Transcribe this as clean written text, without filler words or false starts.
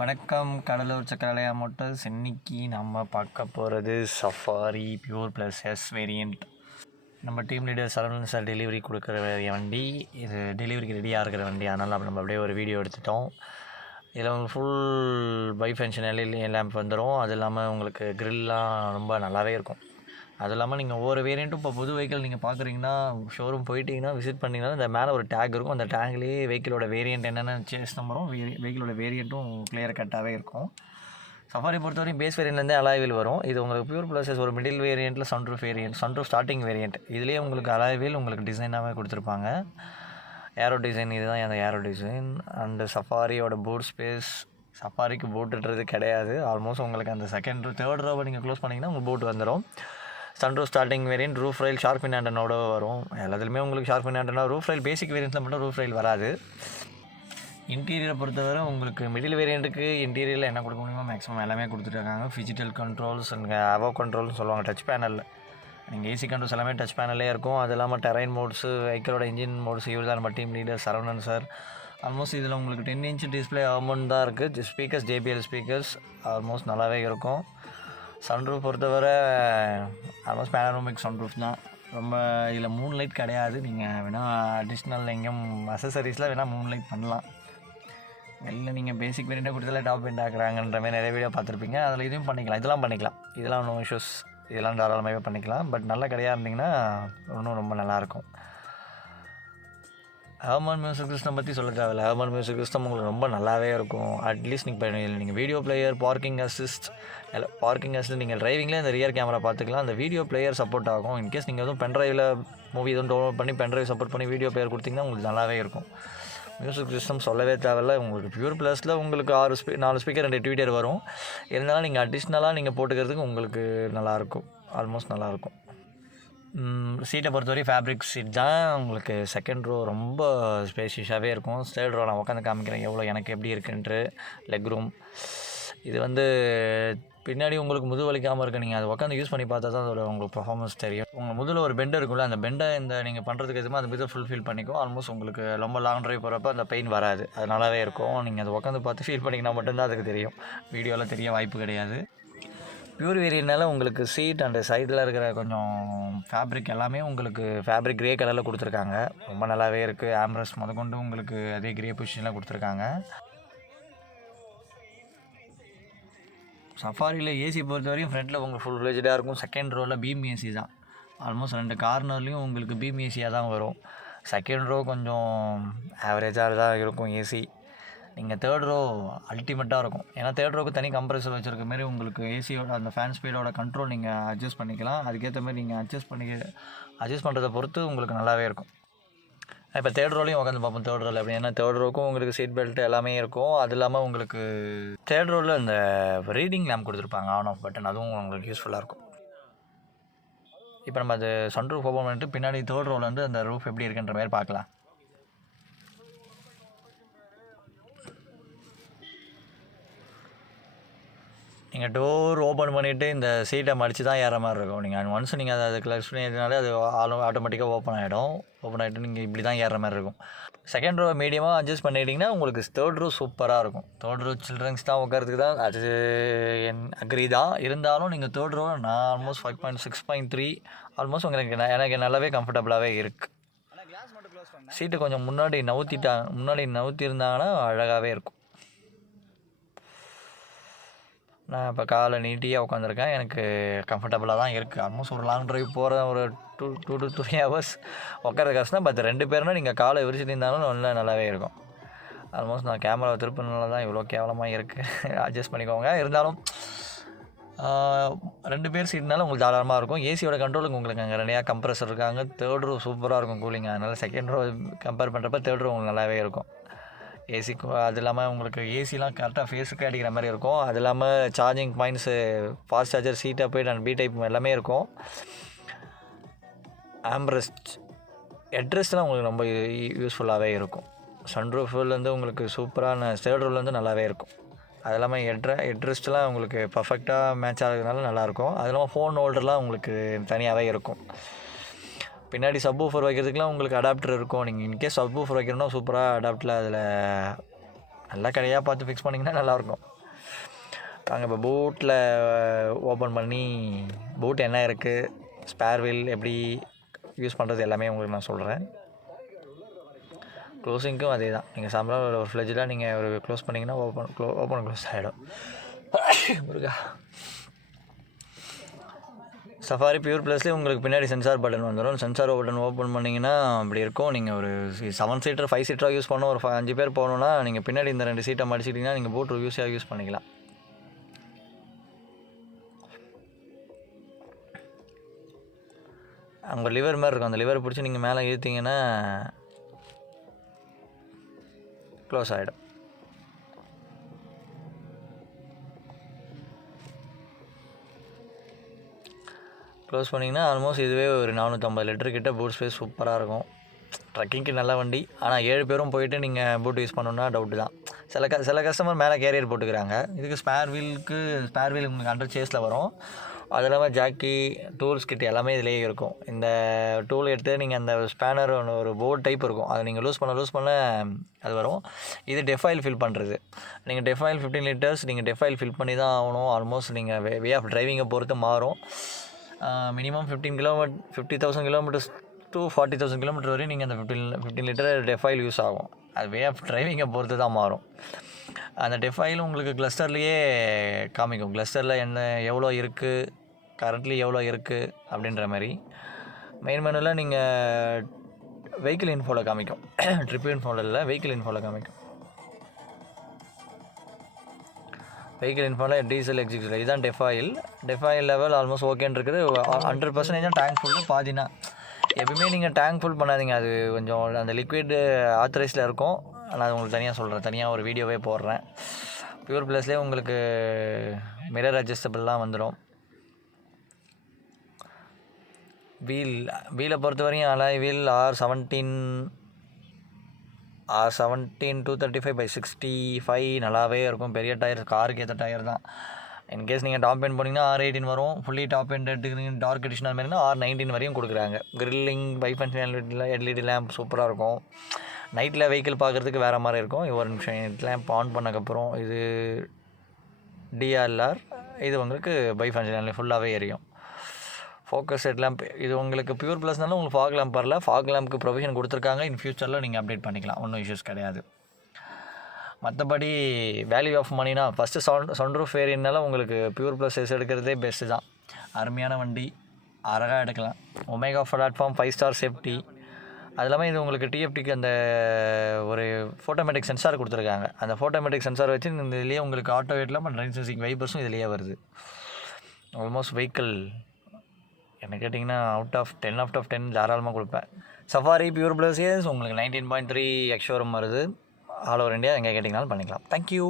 வணக்கம் கடலூர் சக்கரலையா மோட்டர்ஸ். இன்னைக்கு நம்ம பார்க்க போகிறது Safari pure plus S variant. நம்ம team leader Saravanan sir delivery கொடுக்குற வண்டி இது. டெலிவரிக்கு ரெடியாக இருக்கிற வண்டி, அதனால் நம்ம அப்படியே ஒரு வீடியோ எடுத்துட்டோம். இதில் உங்களுக்கு full bi function LED lamp வந்துடும். அது இல்லாமல் உங்களுக்கு க்ரில்லாம் ரொம்ப நல்லாவே இருக்கும். அது இல்லாமல் நீங்கள் ஒவ்வொரு வேரியண்ட்டும் இப்போ புது வெஹிக்கிள் நீங்கள் பார்க்குறீங்கன்னா, ஷோரூம் போயிட்டீங்கன்னா விசிட் பண்ணிங்கன்னா இந்த மேலே ஒரு டேக் இருக்கும். அந்த டேக்லேயே வெஹிக்கிளோட வேரியண்ட் என்னென்ன சேஸ் நம்பரும் வெஹிக்கிளோட வேரியண்ட்டும் கிளியர் கட்டாகவே இருக்கும். சஃபாரி பொறுத்தவரைக்கும் பேஸ் வேரியண்ட்லேருந்தே அலாய்வில் வரும். இது உங்களுக்கு பியூர் ப்ளஸஸ் ஒரு மிடில் வேரியண்ட்டில் சன்ரூஃப் ஸ்டார்டிங் வேரியண்ட். இதுலேயே உங்களுக்கு அலாய்வில் உங்களுக்கு டிசைனாகவே கொடுத்துருப்பாங்க. ஏரோ டிசைன், இதுதான் அந்த ஏரோ டிசைன். அண்டு சஃபாரியோட பூட் ஸ்பேஸ், சஃபாரிக்கு பூட்டுன்றது கிடையாது. ஆல்மோஸ்ட் உங்களுக்கு அந்த தேர்ட் ரோவை நீங்கள் க்ளோஸ் பண்ணிங்கன்னா உங்களுக்கு பூட் வந்துடும். சன்ரூஃப் ஸ்டார்டிங் வேரியண்ட், ரூஃப் ரயில் ஷார்க் ஃபின் ஆண்டனோட வரும். எல்லாத்துலேயுமே உங்களுக்கு ஷார்க் ஃபின் ஆண்டனா, ரூஃப் ரயில் பேசிக் வேரியண்ட்டில் மட்டும் ரூஃப் ரயில் வராது. இன்டீரியரை பொறுத்தவரை உங்களுக்கு மிடில் வேரியண்ட்டுக்கு இன்டீரியரில் என்ன கொடுக்க முடியுமோ மேக்ஸிமம் எல்லாமே கொடுத்துட்ருக்காங்க. ஃபிஜிட்டல் கண்ட்ரோல்ஸ் அண்ட் அவோ கண்ட்ரோல்னு சொல்லுவாங்க. டச் பேனலில் நீங்கள் ஏசி கண்ட்ரோல்ஸ் எல்லாமே டச் பேனலே இருக்கும். அது இல்லாமல் டெரைன் மோட்ஸு, வெஹிக்கிளோட இன்ஜின் மோட்ஸ், இவர் தான் நம்ம team leader Saravanan sir. Almost இதில் உங்களுக்கு 10 இன்ச் டிஸ்பிளே அமௌண்ட் தான் இருக்குது. ஸ்பீக்கர்ஸ் JBL ஸ்பீக்கர்ஸ் ஆல்மோஸ்ட் நல்லாவே இருக்கும். சன்ரூஃப் பொறுத்தவரை ஆல்மோஸ்ட் பேனரோமிக் சன்ரூஃப் தான். ரொம்ப இதில் மூன் லைட் கிடையாது. நீங்கள் வேணால் அடிஷ்னல் எங்கேயும் அசசரிஸில் வேணால் மூன் லைட் பண்ணலாம். வெளில நீங்கள் பேசிக் வேரியண்ட்டை கொடுத்தாலே டாப் பெண்ட் ஆக்குறாங்கன்ற மாதிரி நிறைய வீடியோ பார்த்துருப்பீங்க. அதில் இதுவும் பண்ணிக்கலாம், இதெல்லாம் பண்ணிக்கலாம். இதெல்லாம் நோ இஷ்யூஸ், இதெல்லாம் தாராளமாகவே பண்ணிக்கலாம். பட் நல்ல கடையாக இருந்திங்கன்னா இன்னும் ரொம்ப நல்லாயிருக்கும். ஹெர்மன் மியூசிக் சிஸ்டம் பற்றி சொல்ல தேவையில்ல. ஹெர்மன் மியூசிக் சிஸ்டம் உங்களுக்கு ரொம்ப நல்லாவே இருக்கும். அட்லீஸ்ட் நீங்கள் வீடியோ பிளேயர், பார்க்கிங் அசிஸ்ட் நீங்கள் டிரைவிங்லேயே இந்த ரியர் கேமரா பார்த்துக்கலாம். அந்த வீடியோ பிளேயர் சப்போர்ட் ஆகும். இன்கேஸ் நீங்கள் எதுவும் பென்ட்ரைவில் மூவி எதுவும் டவுன்லோட் பண்ணி பென்ட்ரைவ் சப்போர்ட் பண்ணி வீடியோ பிளேயர் கொடுத்திங்கன்னா உங்களுக்கு நல்லாவே இருக்கும். மியூசிக் சிஸ்டம் சொல்லவே தேவையில்ல. உங்களுக்கு பியூர் ப்ளஸில் உங்களுக்கு 4 ஸ்பீக்கர் 2 ட்வீட்டர் வரும். இருந்தாலும் நீங்கள் அடிஷ்னலாக நீங்கள் போட்டுக்கிறதுக்கு உங்களுக்கு நல்லாயிருக்கும். ஆல்மோஸ்ட் நல்லாயிருக்கும். சீட்டை பொறுத்தவரை ஃபேப்ரிக் சீட் தான். உங்களுக்கு செகண்ட் ரோ ரொம்ப ஸ்பேஷியஸாகவே இருக்கும். தேர்ட் ரோ நான் உட்காந்து காமிக்கிறேன் எவ்வளோ எனக்கு எப்படி இருக்குன்ட்டு. லெக் ரூம் இது பின்னாடி உங்களுக்கு முதுகு வலிக்காமல் இருக்குது. நீங்கள் அதை உட்காந்து யூஸ் பண்ணி பார்த்தா தான் அதோட உங்களுக்கு பர்ஃபார்மன்ஸ் தெரியும். உங்கள் முதுகில் ஒரு பெண்டு இருக்குல்ல, அந்த பெண்டை நீங்கள் பண்ணுறதுக்கு எதுவுமே அந்த பெண்டை ஃபுல்ஃபில் பண்ணிக்கும். ஆல்மோஸ்ட் உங்களுக்கு ரொம்ப லாங் ட்ரைவ் போகிறப்ப அந்த பெயின் வராது. அது நல்லாவே இருக்கும். நீங்கள் அதை உட்காந்து பார்த்து ஃபீல் பண்ணிங்கன்னா மட்டும்தான் அதுக்கு தெரியும். வீடியோவில் தெரிய வாய்ப்பு கிடையாது. பியூர் வேரியண்ட்னால உங்களுக்கு சீட் அண்டு சைடில் இருக்கிற கொஞ்சம் ஃபேப்ரிக் எல்லாமே உங்களுக்கு ஃபேப்ரிக் கிரே கலரில் கொடுத்துருக்காங்க. ரொம்ப நல்லாவே இருக்குது. ஆம்ரஸ் முதற்கொண்டு உங்களுக்கு அதே கிரே பொசிஷனில் கொடுத்துருக்காங்க. சஃபாரியில் ஏசி பொறுத்த வரைக்கும் ஃப்ரண்ட்டில் உங்களுக்கு ஃபுல் ஃப்ளெஜ்டாக இருக்கும். செகண்ட் ரோவில் பீம் ஏசி தான். ஆல்மோஸ்ட் 2 கார்னர்லேயும் உங்களுக்கு பீம் ஏசியாக தான் வரும். செகண்ட் ரோ கொஞ்சம் ஆவரேஜாக தான் இருக்கும் ஏசி. நீங்கள் தேர்ட் ரோ அல்டிமேட்டாக இருக்கும். ஏன்னா தேர்ட் ரோக்கு தனி கம்ப்ரெசர் வச்சுருக்க மாரி உங்களுக்கு ஏசியோட அந்த ஃபேன் ஸ்பீடோட கண்ட்ரோல் நீங்கள் அட்ஜஸ்ட் பண்ணிக்கலாம். அதுக்கேற்ற மாதிரி நீங்கள் அட்ஜஸ்ட் பண்ணுறதை பொறுத்து உங்களுக்கு நல்லாவே இருக்கும். இப்போ தேர்ட் ரோலையும் உட்காந்து பார்ப்போம். தேர்ட் ரோவில் எப்படி, ஏன்னா தேர்ட் ரோக்கும் உங்களுக்கு சீட் பெல்ட் எல்லாமே இருக்கும். அது இல்லாமல் உங்களுக்கு தேர்ட் ரோவில் இந்த ரீடிங் லேம்ப் கொடுத்துருப்பாங்க, ஆன் ஆஃப் பட்டன். அதுவும் உங்களுக்கு யூஸ்ஃபுல்லாக இருக்கும். இப்போ நம்ம அது சன்ரூஃப் ஓப்பன் பண்ணிட்டு பின்னாடி தேர்ட் ரோவில் அந்த ரூஃப் எப்படி இருக்குன்ற மாதிரி பார்க்கலாம். நீங்கள் டோர் ஓப்பன் பண்ணிவிட்டு இந்த சீட்டை மடித்து தான் ஏற மாதிரி இருக்கும். நீங்கள் ஒன்ஸ் நீங்கள் அதை கிளச் பண்ணினாலே அது ஆட்டோமேட்டிக்காக ஓப்பன் ஆகிட்டு நீங்கள் இப்படி தான் ஏற மாதிரி இருக்கும். செகண்ட் ரோ மீடியமாக அட்ஜஸ்ட் பண்ணிட்டீங்கன்னா உங்களுக்கு தேர்ட் ரோ சூப்பராக இருக்கும். தேர்ட் ரோ சில்ட்ரன்ஸ் தான் உட்காரத்துக்கு தான், அது அக்ரி தான். இருந்தாலும் நீங்கள் தேர்ட் ரோ நான் ஆல்மோஸ்ட் 5.6.3 ஆல்மோஸ்ட் எனக்கு நல்லாவே கம்ஃபர்டபுளாகவே இருக்குது. சீட்டு கொஞ்சம் முன்னாடி நவுத்திருந்தாங்கன்னா அழகாகவே இருக்கும். நான் இப்போ காலை நீட்டியாக உட்காந்துருக்கேன். எனக்கு கம்ஃபர்டபுளாக தான் இருக்குது. ஆல்மோஸ்ட் ஒரு லாங் ட்ரைவ் போகிற ஒரு 2 to 3 ஹவர்ஸ் உட்கார கஷ்டம். பட் 2 பேருனா நீங்கள் காலை விரிச்சிட்டு இருந்தாலும் நல்லாவே இருக்கும். ஆல்மோஸ்ட் நான் கேமராவை திருப்பினால தான் இவ்வளோ கேவலமாக இருக்குது. அட்ஜஸ்ட் பண்ணிக்கோங்க. இருந்தாலும் 2 பேர் சீட்னாலும் உங்களுக்கு தாராளமாக இருக்கும். ஏசியோட கண்ட்ரோலுக்கு உங்களுக்கு அங்கே நிறையா கம்ப்ரெசர் இருக்காங்க. தேர்ட் ரோ சூப்பராக இருக்கும் கூலிங். அதனால் செகண்ட் ரோ கம்பேர் பண்ணுறப்ப தேர்ட் ரோ உங்களுக்கு நல்லாவே இருக்கும். ஏசிக்கு அது இல்லாமல் உங்களுக்கு ஏசிலாம் கரெக்டாக ஃபேஸுக்கு அடிக்கிற மாதிரி இருக்கும். அது இல்லாமல் charging points, fast charger, C type and B type எல்லாமே இருக்கும். ஆம்ரெஸ்ட் ஹெட்ரெஸ்ட்லாம் உங்களுக்கு ரொம்ப யூஸ்ஃபுல்லாகவே இருக்கும். சன்ரூஃப்லேருந்து உங்களுக்கு சூப்பரான தேர்ட் ரோலேருந்து நல்லாவே இருக்கும். அது இல்லாமல் ஹெட்ரெஸ்ட்லாம் உங்களுக்கு பர்ஃபெக்டாக மேட்ச் ஆகிறதுனால நல்லாயிருக்கும். அது இல்லாமல் ஃபோன் ஹோல்டர்லாம் உங்களுக்கு தனியாகவே இருக்கும். பின்னாடி சப்வூஃபர் வைக்கிறதுக்குலாம் உங்களுக்கு அடாப்டர் இருக்கும். நீங்கள் இன்கேஸ் சப்வூஃபர் வைக்கணும்னா சூப்பராக அடாப்டரில் அதில் நல்ல கடையாக பார்த்து ஃபிக்ஸ் பண்ணிங்கன்னா நல்லாயிருக்கும். நாங்கள் இப்போ பூட்டில் ஓப்பன் பண்ணி பூட் என்ன இருக்குது, ஸ்பேர் வீல் எப்படி யூஸ் பண்ணுறது எல்லாமே உங்களுக்கு நான் சொல்கிறேன். க்ளோஸிங்க்கும் அதே தான். நீங்கள் சாம்பிளாக ஒரு ஃப்ளெஜ்ஜில் நீங்கள் ஒரு க்ளோஸ் பண்ணிங்கன்னா ஓப்பன் க்ளோஸ் ஆகிடும். முருகா. சஃபாரி பியூர் ப்ளஸ்லேயே உங்களுக்கு பின்னாடி சென்சார் பட்டன் வந்துடும். சென்சார் பட்டன் ஓப்பன் பண்ணிங்கன்னா அப்படி இருக்கும். நீங்கள் ஒரு 7 சீட்டர் 5 சீட்டராக யூஸ் பண்ண ஒரு 5 பேர் போகணுன்னா நீங்கள் பின்னாடி இந்த 2 சீட்டை மடிச்சிட்டிங்கன்னா நீங்கள் போட்டு யூஸ் பண்ணிக்கலாம். அங்கே லிவர் மாதிரி இருக்கும். அந்த லிவர் பிடிச்சி நீங்கள் மேலே இழுத்தீங்கன்னா க்ளோஸ் ஆகிடும். க்ளோஸ் பண்ணிங்கன்னா ஆல்மோஸ்ட் இதுவே ஒரு 450 லிட்டர் கிட்ட பூட் ஸ்பேஸ் சூப்பராக இருக்கும். ட்ரக்கிங்க்கு நல்ல வண்டி. ஆனால் 7 பேரும் போயிட்டு நீங்கள் பூட் யூஸ் பண்ணணுன்னா டவுட்டு தான். சில கஸ்டமர் மேலே கேரியர் போட்டுக்கிறாங்க. இதுக்கு ஸ்பேர் வீல் உங்களுக்கு அண்டர் சேஸில் வரும். அது இல்லாமல் ஜாக்கி டூல்ஸ் கிட் எல்லாமே இதிலேயே இருக்கும். இந்த டூல் எடுத்து நீங்கள் அந்த ஸ்பேனர் ஒரு போர்ட் டைப் இருக்கும், அதை நீங்கள் லூஸ் பண்ண அது வரும். இது டெஃபாயில் ஃபில் பண்ணுறது. நீங்கள் டெஃபாயில் 15 லிட்டர்ஸ் நீங்கள் டெஃபாயில் ஃபில் பண்ணி தான் ஆகணும். ஆல்மோஸ்ட் நீங்கள் வே ஆஃப் டிரைவிங்கை பொறுத்து மாறும். மினிமம் 50,000 கிலோமீட்டர்ஸ் டு 40,000 கிலோமீட்டர் வரையும் நீங்கள் அந்த 15 லிட்டர் டெஃபாயில் யூஸ் ஆகும். அது வே ஆஃப் டிரைவிங்கை பொறுத்து தான் மாறும். அந்த டெஃபாயில் உங்களுக்கு கிளஸ்டர்லேயே காமிக்கும். கிளஸ்டரில் எவ்வளோ இருக்குது, கரண்ட்லி எவ்வளோ இருக்குது அப்படின்ற மாதிரி. மெயின் மெனுவில் நீங்கள் வெஹிக்கிள் இன்ஃபோவில் காமிக்கும். ட்ரிப் இன்ஃபோவில் இல்லை, வெஹிக்கிள் இன்ஃபோவில் காமிக்கும். வெஹிக்கிள் இன்ஃபோவில் டீசல் எக்ஸிக்யூட்டிவ் இதுதான் டெஃபாயில் லெவல் ஆல்மோஸ்ட் ஓகேன்னு இருக்குது. 100% டேங்க் ஃபுல்லு பாதினா. எப்பவுமே நீங்கள் டேங்க் ஃபுல் பண்ணாதீங்க. அது கொஞ்சம் அந்த லிக்விட் ஆத்தரைஸில் இருக்கும். நான் அது உங்களுக்கு தனியாக சொல்கிறேன், தனியாக ஒரு வீடியோவே போடுறேன். பியூர் ப்ளஸ்லேயே உங்களுக்கு மிரர் அட்ஜஸ்டபிள்லாம் வந்துடும். வீலை பொறுத்த வரையும் அலாய் வீல் R17 235/65 நல்லாவே இருக்கும். பெரிய டயர், காருக்கு ஏற்ற டயர் தான். இன்கேஸ் நீங்கள் டாப் எண்ட் போனீங்கன்னா R18 வரும். ஃபுல்லி டாப் எண்ட் எடுத்துக்கிட்டிங்க டார்க் எடிஷன் அது மாதிரினா R19 வரையும் கொடுக்குறாங்க. கிரில்லிங் பைஃபங்க்ஷன் LED லேம்ப் சூப்பராக இருக்கும். நைட்டில் வெஹிக்கிள் பார்க்குறதுக்கு வேறு மாதிரி இருக்கும். ஒரு நிமிஷம் லேம்ப் ஆன் பண்ணக்கப்புறம் இது DRLR, இது உங்களுக்கு பைஃபங்க்ஷன் ஃபுல்லாகவே எரியும். ஃபோக்கஸ் ஹெட் லேம்ப் இது உங்களுக்கு பியூர் ப்ளஸ்னாலும் உங்களுக்கு ஃபாக் லேம்ப் வரல. ஃபாக் லேம்ப்க்கு ப்ரொவிஷன் கொடுத்துருக்காங்க. இன் ஃபியூச்சரில் நீங்கள் அப்டேட் பண்ணிக்கலாம், ஒன்றும் இஷ்யூஸ் கிடையாது. மற்றபடி வேல்யூ ஆஃப் மணினா ஃபஸ்ட்டு சன்ரூஃப் வேரியன்ட்னால உங்களுக்கு பியூர் ப்ளஸ் எடுக்கிறதே பெஸ்ட்டு தான். அருமையான வண்டி, அழகாக எடுக்கலாம். Omega platform 5 star safety. அது இல்லாமல் இது உங்களுக்கு டிஎஃப்டிக்கு அந்த ஒரு ஃபோட்டோமேட்டிக் சென்சார் கொடுத்துருக்காங்க. அந்த ஃபோட்டோமேட்டிக் சென்சார் வச்சு இந்த இதுலேயே உங்களுக்கு ஆட்டோ ஹெட்லாம் ட்ரைன் சென்சிங் வைபர்ஸும் இதுலேயே வருது. ஆல்மோஸ்ட் வெஹிக்கிள் என்ன கேட்டிங்கன்னா அவுட் ஆஃப் 10 தாராளமாக கொடுப்பேன். சஃபாரி பியூர் ப்ளஸ் உங்களுக்கு 19.3 எக்ஸ் ஷோரூம் வருது. ஆல் ஓவர் இந்தியா எங்கே கேட்டிங்கனாலும் பண்ணிக்கலாம். தேங்க்யூ.